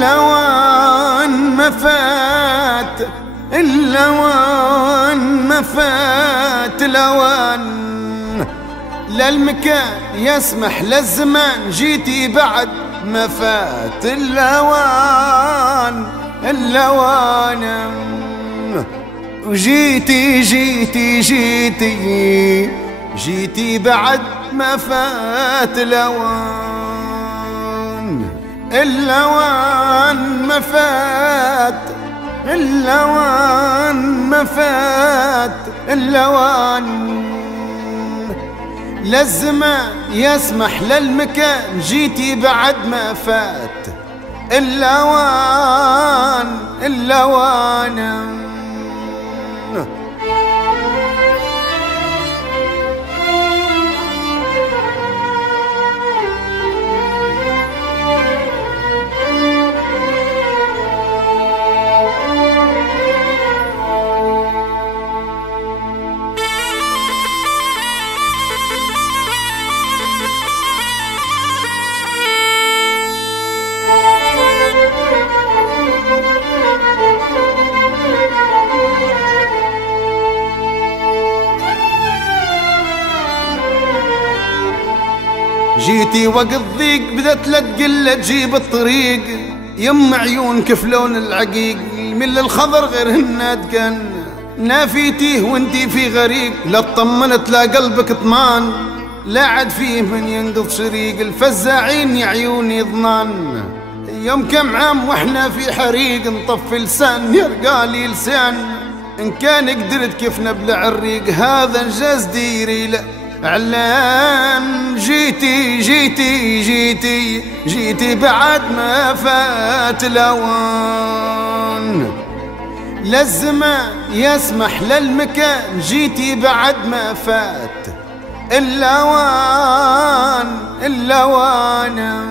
اللوان ما فات، اللوان ما فات لوان، لا المكان يسمح للزمان، جيتي بعد ما فات اللوان، اللوان. وجيتي جيتي جيتي جيتي بعد ما فات لوان، اللوان ما فات، اللوان ما فات اللوان، لا الزمان يسمح للمكان، جيتي بعد ما فات اللوان، اللوان. جيتي وقت ضيق بدت لا تقل تجيب الطريق، يم عيون كيف لون العقيق، من الخضر غيرهن اتقن، نافيتيه وانتي في غريق، لا اطمنت لا قلبك اطمان، لا عد فيه من ينقض شريق، الفزاعين يا عيوني ضنان، يوم كم عام واحنا في حريق، نطفي لسان يرقالي لسان، ان كان قدرت كيف نبلع الريق، هذا انجاز ديري له علان. جيتي جيتي جيتي جيتي بعد ما فات لوان، لا الزمان يسمح للمكان، جيتي بعد ما فات اللوان، اللوان.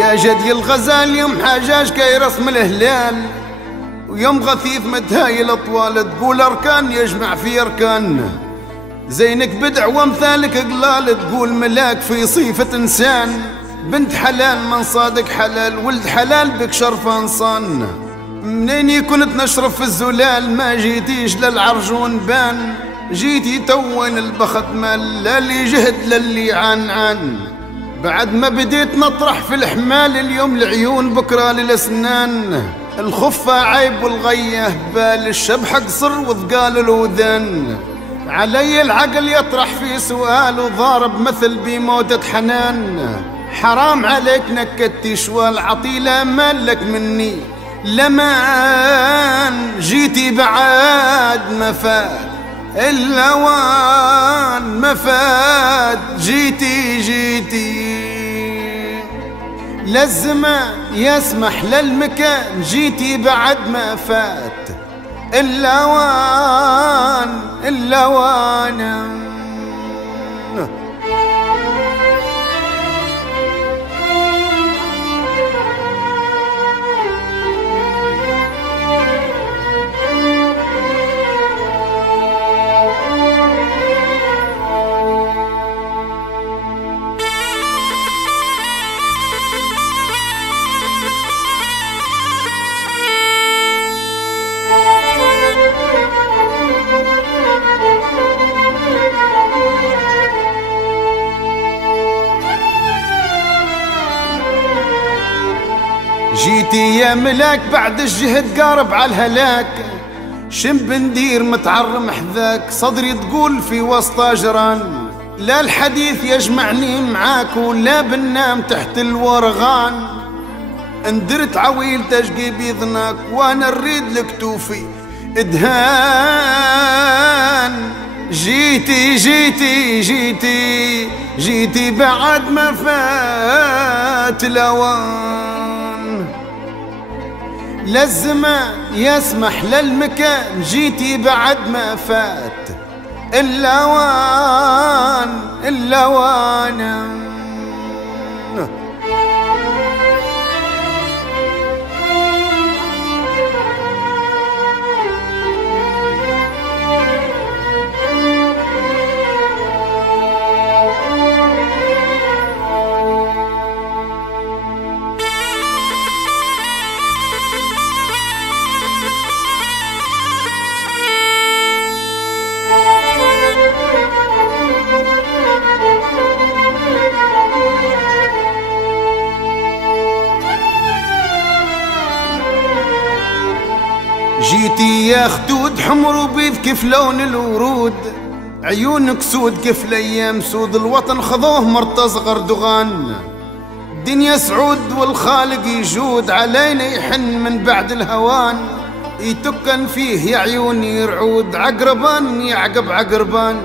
يا جدي الغزال يوم حجاج كي رسم الهلال، ويوم غثيث متهايل اطوال، تقول اركان يجمع في اركان، زينك بدع وامثالك قلال، تقول ملاك في صيفة انسان، بنت حلال من صادق حلال، ولد حلال بك شرفان صان، منيني كنت نشرب في الزلال، ما جيتيش للعرجون بان، جيتي توين البخت مال، للي جهد للي عن بعد ما بديت نطرح في الحمال، اليوم العيون بكرة للأسنان، الخفة عيب والغية بال، الشبح قصر وثقال الوذن، علي العقل يطرح في سؤال، وضارب مثل بموتة حنان، حرام عليك نكدتي شوال، عطيلة مالك مني لمان، جيتي بعد ما فات اللوان، ما فات جيتي جيتي، لا الزمان يسمح للمكان، جيتي بعد ما فات اللوان، اللوان. جيتي يا ملاك بعد الجهد قارب على الهلاك، شم بندير متعرم حذاك، صدري تقول في وسط جران، لا الحديث يجمعني معاك ولا بننام تحت الورغان، اندرت عويل تشقي بيضناك وانا نريد لك توفي ادهان، جيتي جيتي جيتي جيتي بعد ما فات الأوان، للزمان يسمح للمكان، جيتي بعد ما فات الأوان الأوان. جيتي يا خدود حمر وبيض كيف لون الورود، عيونك سود كيف الايام سود، الوطن خذوه مرتزق اردوغان. الدنيا سعود والخالق يجود، علينا يحن من بعد الهوان، يتكن فيه يا عيوني يرعود، عقربان يعقب عقربان،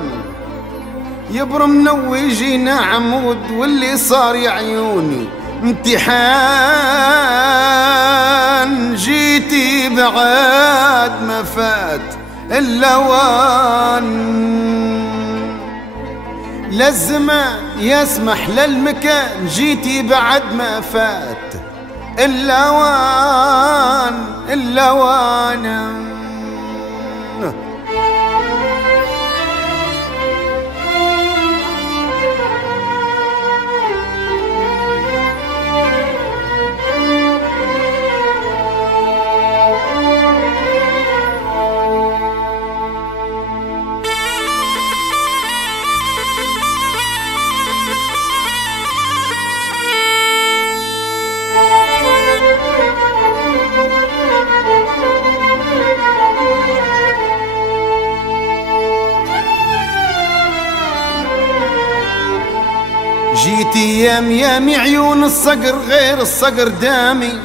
يبرم نوي يجينا عمود، واللي صار يا عيوني امتحان. جيتي بعد ما فات اللوان، للزمان يسمح للمكان، جيتي بعد ما فات اللوان اللوان. جيتي يامي عيون الصقر غير الصقر دامي،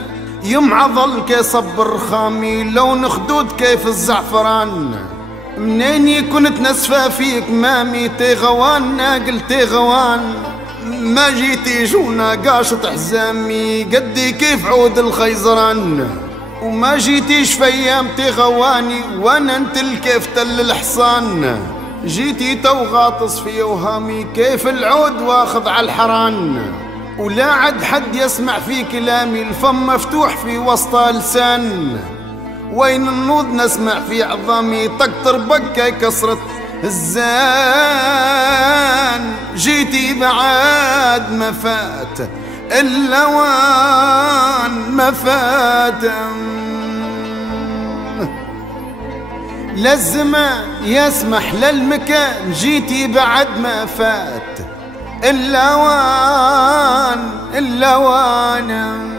يم عضل كيصبر خامي، لون خدود كيف الزعفران. منين كنت نسفة فيك مامي، تيغوان ناقل تيغوان، ما جيتي جونا قاشط حزامي، قدي كيف عود الخيزران. وما جيتيش في ايام تيغواني، وانا انتل كيف تل الحصان. جيتي تو غاطس في اوهامي، كيف العود واخذ على الحران. ولا عد حد يسمع في كلامي، الفم مفتوح في وسط لسان. وين النوض نسمع في عظامي، تقطر بكة كسرت الزان. جيتي بعد ما فات اللوان ما فات، للزمان يسمح للمكان، جيتي بعد ما فات اللوان اللوان.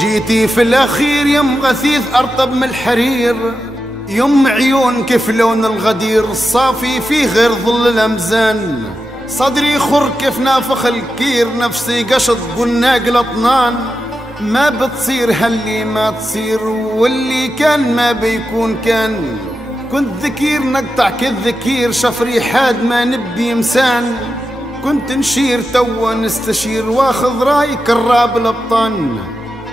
جيتي في الأخير يم غثيث أرطب من الحرير، يم عيون كيف لون الغدير، الصافي فيه غير ظل الأمزان. صدري خر كيف نافخ الكير، نفسي قشط قلناق الأطنان. ما بتصير هاللي ما تصير، واللي كان ما بيكون كان. كنت ذكير نقطع كالذكير، شفري حاد ما نبي مسان. كنت نشير توا نستشير، واخذ راي كراب الأبطان.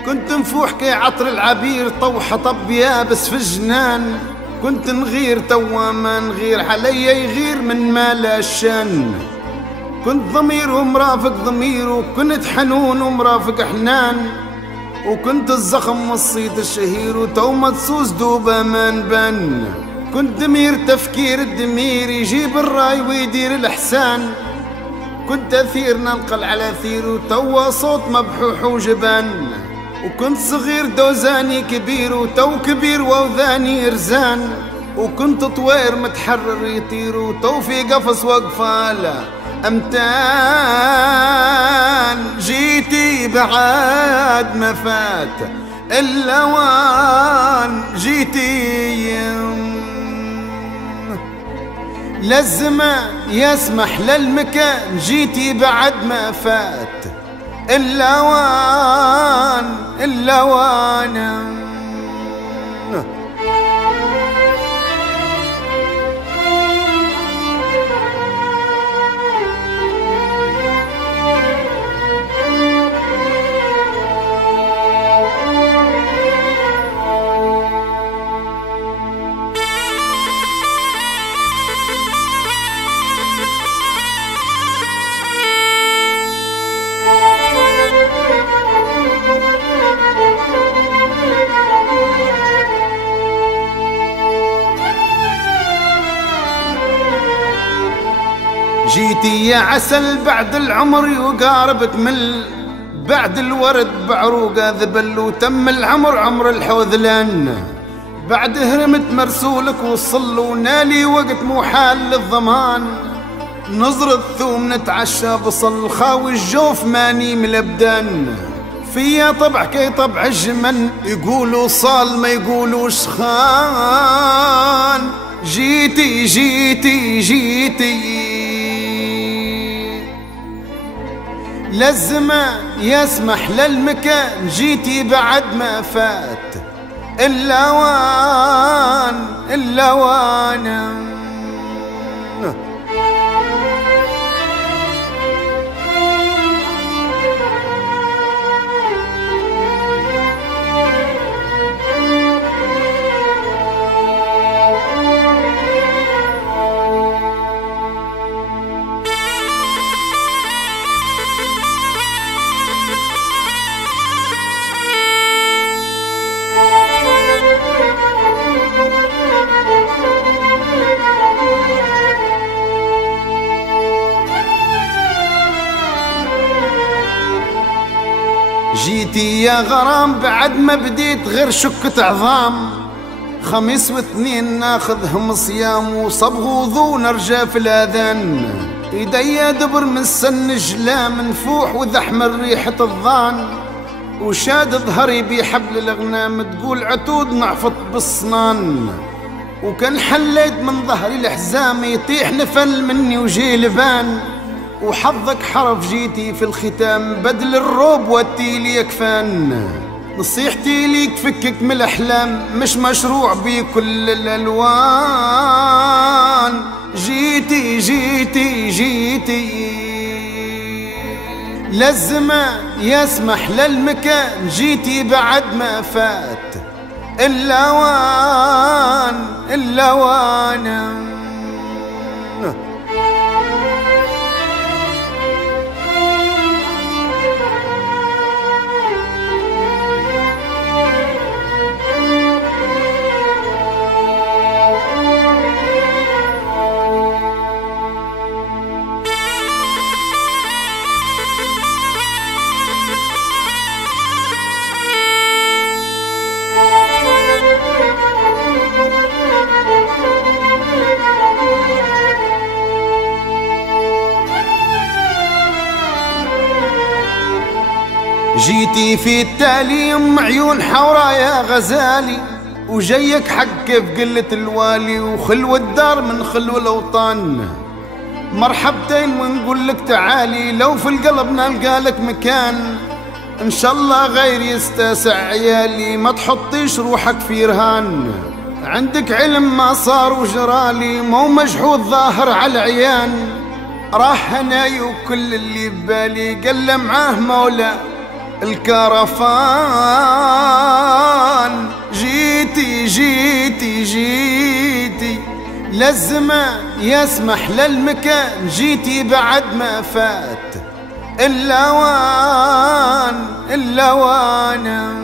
كنت نفوح كي عطر العبير، طوحة طب يابس في الجنان. كنت نغير توا ما نغير، عليا يغير من ما لا شان. كنت ضمير ومرافق ضمير، وكنت حنون ومرافق حنان. وكنت الزخم والصيد الشهير، وتو مدسوس دوبة ما نبان. كنت دمير تفكير الدمير، يجيب الراي ويدير الإحسان. كنت أثير ننقل على ثير، وتوا صوت مبحوح وجبان. وكنت صغير دوزاني كبير وتو كبير ووذاني رزان، وكنت طوير متحرر يطير وتو في قفص وقفالة أمتان. جيتي بعد ما فات الأوان، جيتي للزمان يسمح للمكان، جيتي بعد ما فات الأوان الأوان. جيتي يا عسل بعد العمر يقارب تمل، بعد الورد بعروقه ذبل وتم العمر عمر الحوذلان. بعد هرمت مرسولك وصل ونالي وقت مو حال للضمان. نظر الثوم نتعشى بصل خاوي الجوف ماني ملبدان. فيا طبع كي طبع الجمن، يقولوا صال ما يقولوش خان. جيتي جيتي جيتي للزمان يسمح للمكان، جيتي بعد ما فات الأوان الأوان. جيتي يا غرام بعد ما بديت غير شكة عظام. خميس واثنين ناخذهم صيام وصبغ وضو نرجع في الأذان. ايديا دبر من سن جلام نفوح وذحمر ريحة الظان. وشاد ظهري بحبل الأغنام تقول عتود نعفط بالصنان. وكان حليت من ظهري الحزام يطيح نفل مني وجي لبان. وحظك حرف جيتي في الختام بدل الروب واتيلي يكفان. نصيحتي ليك فكك من الأحلام مش مشروع بكل الألوان. جيتي جيتي جيتي للزمان يسمح للمكان، جيتي بعد ما فات الأوان الأوان. جيتي في التالي ام عيون حورا يا غزالي، وجيك حق كيف قلة الوالي وخلو الدار من خلو الأوطان. مرحبتين ونقول لك تعالي لو في القلب نلقى لك مكان. ان شاء الله غير يستاسع عيالي ما تحطيش روحك في رهان. عندك علم ما صار وجرالي مو مجحود ظاهر على عيان. راح هناي وكل اللي ببالي قال معاه مولا الكرفان. جيتي جيتي جيتي للزمان يسمح للمكان، جيتي بعد ما فات الأوان الأوان.